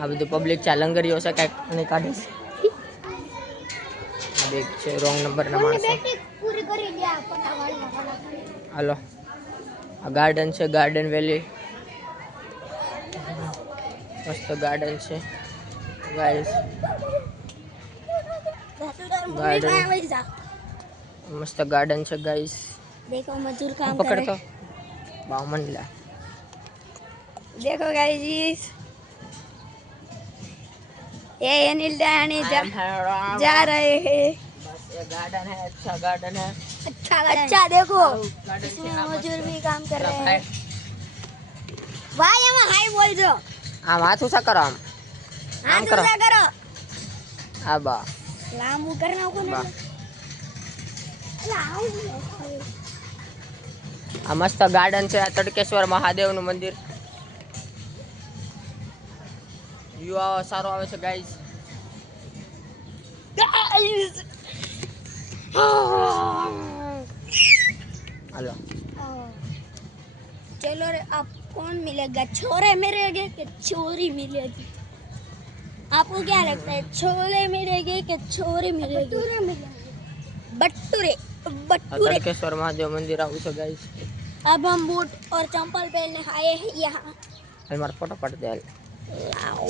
આ બધું પબ્લિક છે, લંગરીઓ છે કાંઈક અને કાઢે છે. આ બેગ છે રોંગ નંબરના માણસો. હાલો, આ ગાર્ડન છે, ગાર્ડન વેલી. મસ્ત ગાર્ડન છે ગાઈસ. गार्डन मस्त गार्डन છે गाइस. देखो मजदूर काम कर पकड़ रहे तो बामन ला. देखो गाइस ये अनिल डैनी जा रहे हैं. बस ये गार्डन है, अच्छा गार्डन है. अच्छा देखो गार्डन इसमें से मजदूर भी काम कर रहे हैं. भाई हम हाय बोल दो. આમ હાથ ઊંચા કરો, આમ हाथ करो. ऊंचा करो. આ બા लामू करना को ना. આ મસ્ત ગાર્ડન છે. આ તડકેશ્વર મહાદેવનું મંદિર. વ્યૂ સારો આવે છે ગાઈસ. हेलो चलो रे अब कौन मिलेगा, छोरे मिलेंगे कि चोरी मिलेगी? आपको क्या लगता है, छोले मिलेंगे कि चोरी मिलेगी? बटूरे बटूरे. तड़केश्वर महादेव मंदिर आવું છે गाइस. अब हम बूट और चंपल पहनने आए हैं यहाँ. हमारा फोटो पड़ दे. लाओ.